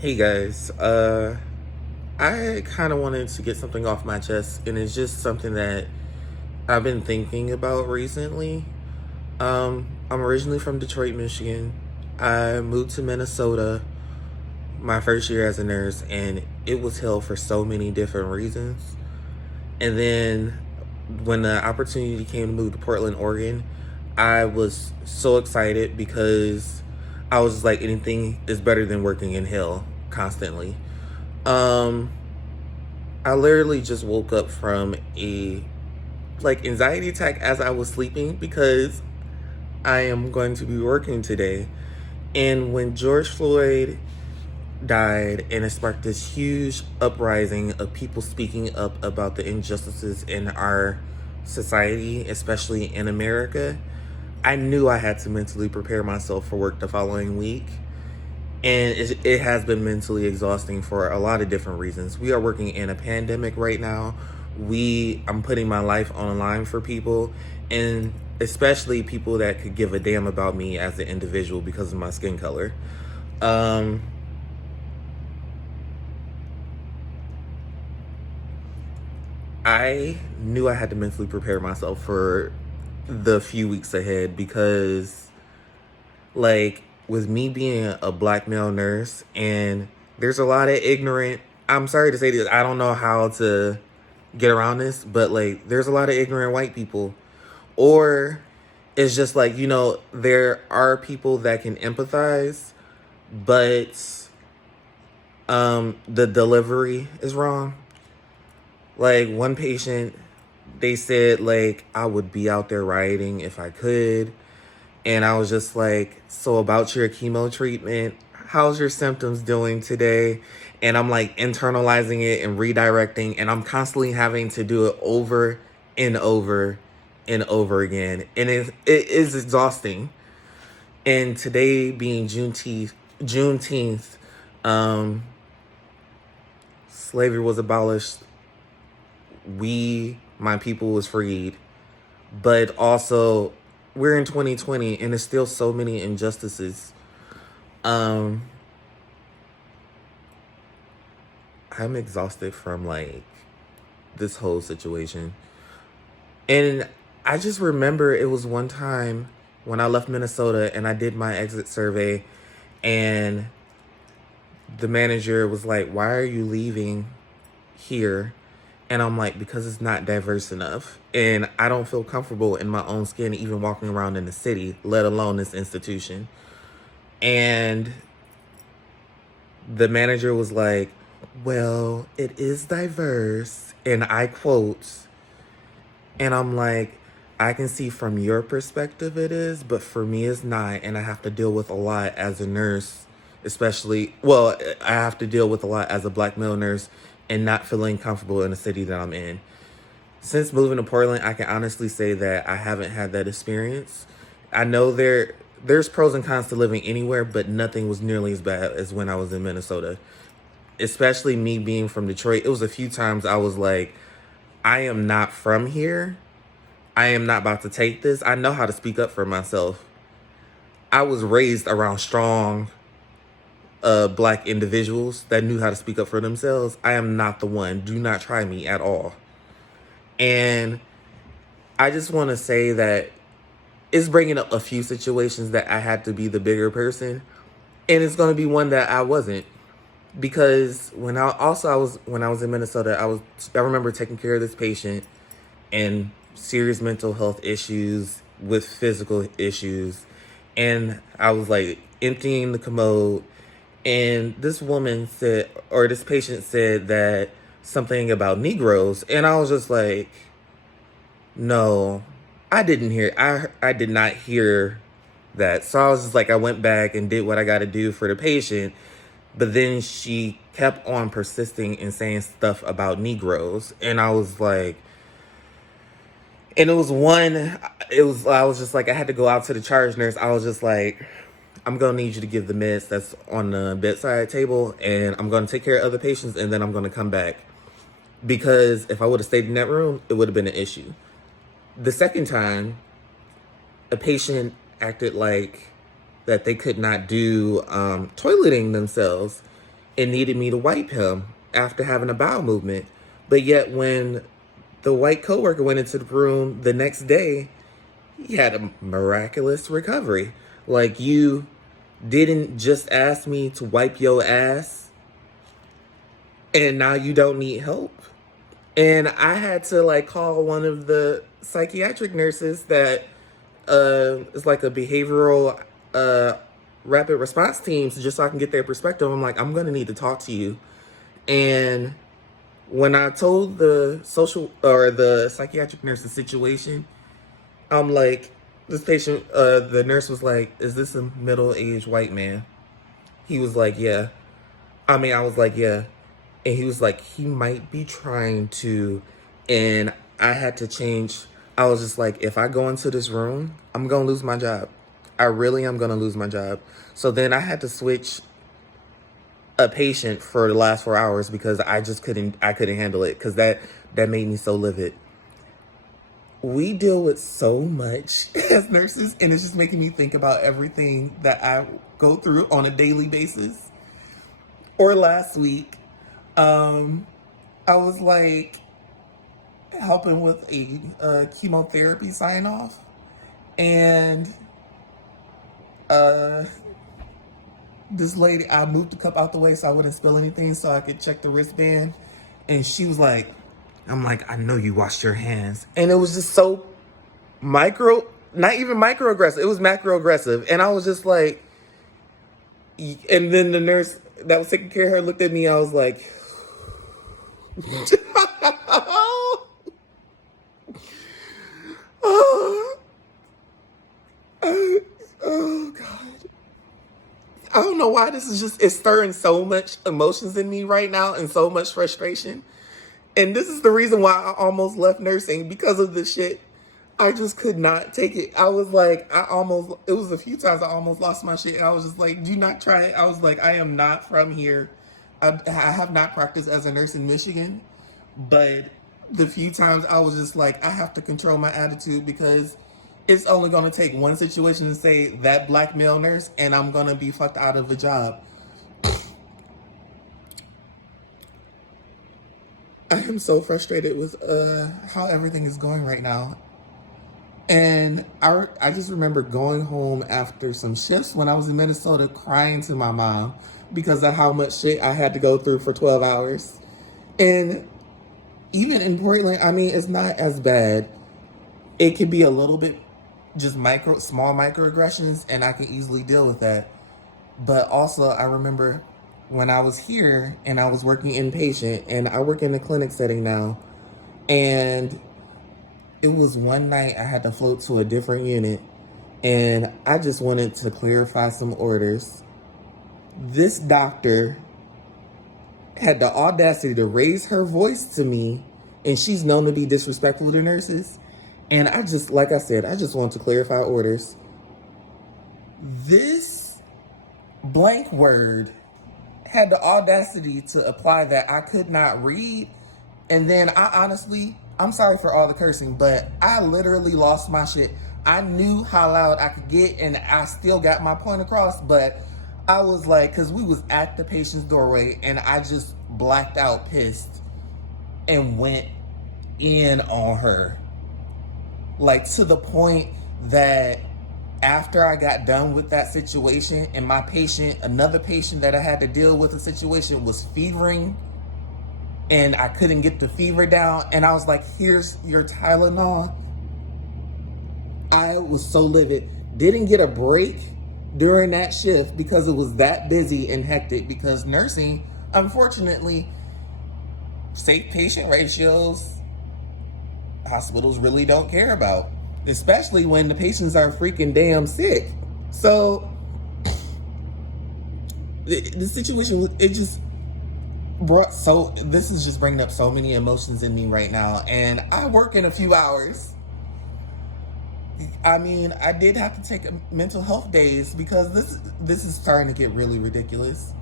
Hey guys, I kind of wanted to get something off my chest, and it's just something that I've been thinking about recently. I'm originally from Detroit, Michigan. I moved to Minnesota my first year as a nurse, and it was hell for so many different reasons. And then when the opportunity came to move to Portland, Oregon, I was so excited because I was like, anything is better than working in hell constantly. Um, I literally just woke up from a anxiety attack as I was sleeping because I am going to be working today. And when George Floyd died, and it sparked this huge uprising of people speaking up about the injustices in our society, especially in America, I knew I had to mentally prepare myself for work the following week. And it has been mentally exhausting for a lot of different reasons. We are working in a pandemic right now. I'm putting my life on the line for people, and especially people that could give a damn about me as an individual because of my skin color. Um, I knew I had to mentally prepare myself for the few weeks ahead because, with me being a black male nurse, and there's a lot of ignorant, I'm sorry to say this, I don't know how to get around this, but there's a lot of ignorant white people. Or it's just there are people that can empathize, but the delivery is wrong. Like one patient, they said I would be out there rioting if I could. And I was just like, so about your chemo treatment, how's your symptoms doing today? And I'm internalizing it and redirecting, and I'm constantly having to do it over and over and over again. And it is exhausting. And today being Juneteenth, um, slavery was abolished. My people, was freed. But also, we're in 2020, and there's still so many injustices. I'm exhausted from this whole situation. And I just remember it was one time when I left Minnesota and I did my exit survey, and the manager was like, "Why are you leaving here?" And I'm like, because it's not diverse enough. And I don't feel comfortable in my own skin even walking around in the city, let alone this institution. And the manager was like, well, it is diverse. And I quote, and I'm like, I can see from your perspective it is, but for me it's not. And I have to deal with a lot as a nurse, I have to deal with a lot as a black male nurse and not feeling comfortable in the city that I'm in. Since moving to Portland, I can honestly say that I haven't had that experience. I know there's pros and cons to living anywhere, but nothing was nearly as bad as when I was in Minnesota. Especially me being from Detroit. It was a few times I was like, I am not from here. I am not about to take this. I know how to speak up for myself. I was raised around strong black individuals that knew how to speak up for themselves. I am not the one. Do not try me at all. And I just want to say that it's bringing up a few situations that I had to be the bigger person, and it's going to be one that I wasn't, because when I was in Minnesota, I remember taking care of this patient and serious mental health issues with physical issues, and I was emptying the commode, and this patient said that something about Negroes, and I was just like, no, I did not hear that. So I was just like, I went back and did what I got to do for the patient. But then she kept on persisting and saying stuff about Negroes. And I was like, and I was just like, I had to go out to the charge nurse. I was just like, I'm going to need you to give the meds that's on the bedside table, and I'm going to take care of other patients, and then I'm going to come back. Because if I would have stayed in that room, it would have been an issue. The second time, a patient acted like that they could not do toileting themselves. and needed me to wipe him after having a bowel movement. But yet when the white coworker went into the room the next day, he had a miraculous recovery. Like, you didn't just ask me to wipe your ass and now you don't need help. And I had to like call one of the psychiatric nurses that is like a behavioral rapid response teams, just so I can get their perspective. I'm like, I'm gonna need to talk to you. And when I told the social or the psychiatric nurse the situation, I'm like, this patient, the nurse was like, is this a middle-aged white man? He was like, yeah. I was like, yeah. And he was like, he might be trying to. And I had to change. I was just like, if I go into this room, I'm going to lose my job. I really am going to lose my job. So then I had to switch a patient for the last 4 hours because I couldn't handle it, because that made me so livid. We deal with so much as nurses, and it's just making me think about everything that I go through on a daily basis. Or last week, I was like helping with a chemotherapy sign off, and this lady, I moved the cup out the way so I wouldn't spill anything so I could check the wristband, and she was like, I'm like, I know you washed your hands. And it was just so not even microaggressive, it was macroaggressive. And I was just like, and then the nurse that was taking care of her looked at me, I was like, oh God. I don't know why it's stirring so much emotions in me right now and so much frustration. And this is the reason why I almost left nursing, because of this shit. I just could not take it. I was like, it was a few times I almost lost my shit. And I was just like, do not try it. I was like, I am not from here. I have not practiced as a nurse in Michigan. But the few times I was just like, I have to control my attitude, because it's only going to take one situation to say that black male nurse and I'm going to be fucked out of a job. I am so frustrated with how everything is going right now. And I just remember going home after some shifts when I was in Minnesota, crying to my mom because of how much shit I had to go through for 12 hours. And even in Portland, it's not as bad. It could be a little bit just small microaggressions, and I can easily deal with that. But also, I remember when I was here and I was working inpatient, and I work in a clinic setting now, and it was one night I had to float to a different unit, and I just wanted to clarify some orders. This doctor had the audacity to raise her voice to me, and she's known to be disrespectful to nurses. And I just want to clarify orders. This blank word had the audacity to apply that I could not read. And then I'm sorry for all the cursing, but I literally lost my shit. I knew how loud I could get, and I still got my point across, but I was like, because we was at the patient's doorway, and I just blacked out pissed and went in on her. Like, to the point that after I got done with that situation, and another patient that I had to deal with a situation was fevering, and I couldn't get the fever down, and I was like, here's your Tylenol. I was so livid. Didn't get a break during that shift because it was that busy and hectic, because nursing, unfortunately, safe patient ratios, hospitals really don't care about, especially when the patients are freaking damn sick. So the situation, this is just bringing up so many emotions in me right now. And I work in a few hours. I did have to take mental health days because this is starting to get really ridiculous.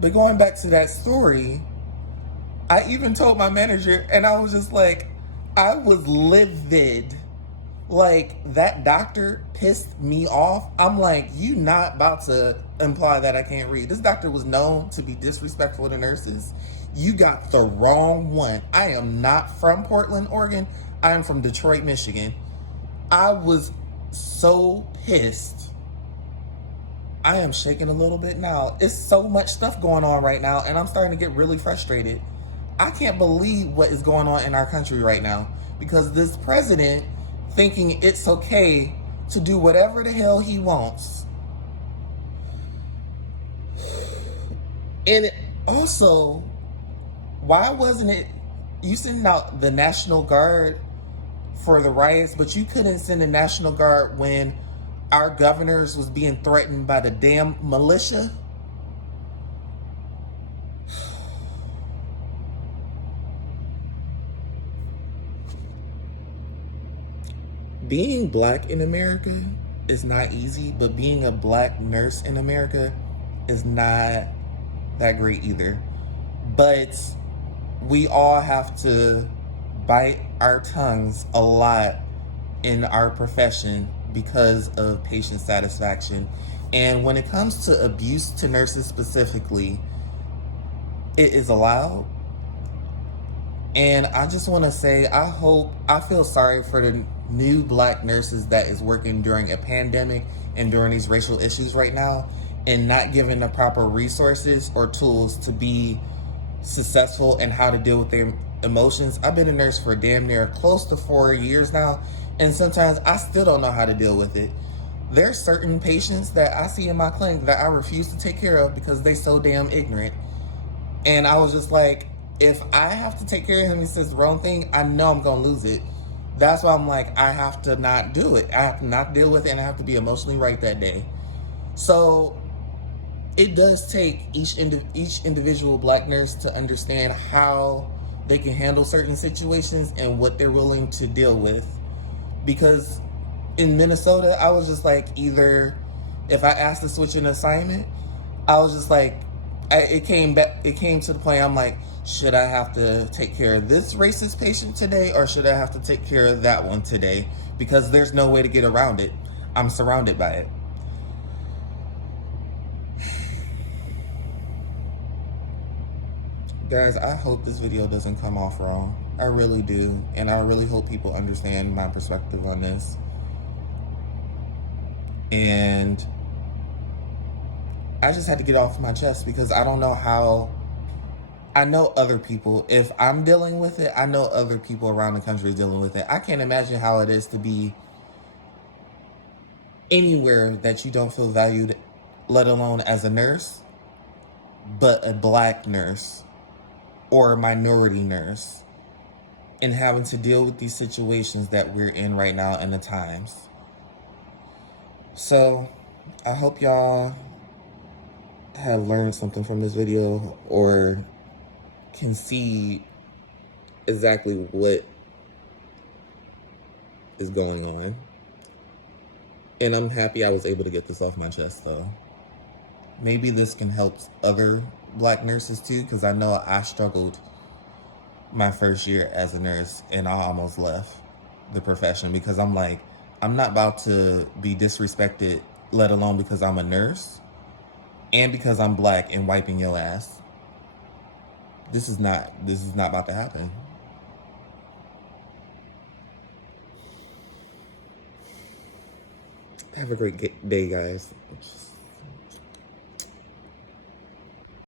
But going back to that story, I even told my manager, and I was just like, I was livid. Like, that doctor pissed me off. I'm like, you not about to imply that I can't read. This doctor was known to be disrespectful to nurses. You got the wrong one. I am not from Portland, Oregon. I am from Detroit, Michigan. I was so pissed. I am shaking a little bit now. It's so much stuff going on right now, and I'm starting to get really frustrated. I can't believe what is going on in our country right now, because this president thinking it's okay to do whatever the hell he wants. And also, why wasn't it you sending out the National Guard for the riots, but you couldn't send the National Guard when our governors was being threatened by the damn militia? Being black in America is not easy, but being a black nurse in America is not that great either. But we all have to bite our tongues a lot in our profession because of patient satisfaction. And when it comes to abuse to nurses specifically, it is allowed. And I just want to say, I feel sorry for the new black nurses that is working during a pandemic and during these racial issues right now, and not given the proper resources or tools to be successful in how to deal with their emotions. I've been a nurse for damn near close to 4 years now, and sometimes I still don't know how to deal with it. There's certain patients that I see in my clinic that I refuse to take care of because they so damn ignorant. And I was just like, if I have to take care of him, he says the wrong thing, I know I'm gonna lose it. That's why I'm like, I have to not do it. I have to not deal with it, and I have to be emotionally right that day. So it does take each individual black nurse to understand how they can handle certain situations and what they're willing to deal with. Because in Minnesota, I was just like, either if I asked to switch an assignment, I was just like, it came to the point I'm like, should I have to take care of this racist patient today, or should I have to take care of that one today? Because there's no way to get around it. I'm surrounded by it. Guys, I hope this video doesn't come off wrong. I really do. And I really hope people understand my perspective on this. And I just had to get off my chest, because I don't know how. I know other people, if I'm dealing with it, I know other people around the country dealing with it. I can't imagine how it is to be anywhere that you don't feel valued, let alone as a nurse, but a black nurse or a minority nurse, and having to deal with these situations that we're in right now and the times. So I hope y'all have learned something from this video, or can see exactly what is going on. And I'm happy I was able to get this off my chest, though. Maybe this can help other black nurses too, because I know I struggled my first year as a nurse, and I almost left the profession because I'm like, I'm not about to be disrespected, let alone because I'm a nurse and because I'm black, and wiping your ass. This is not about to happen. Have a great day, guys.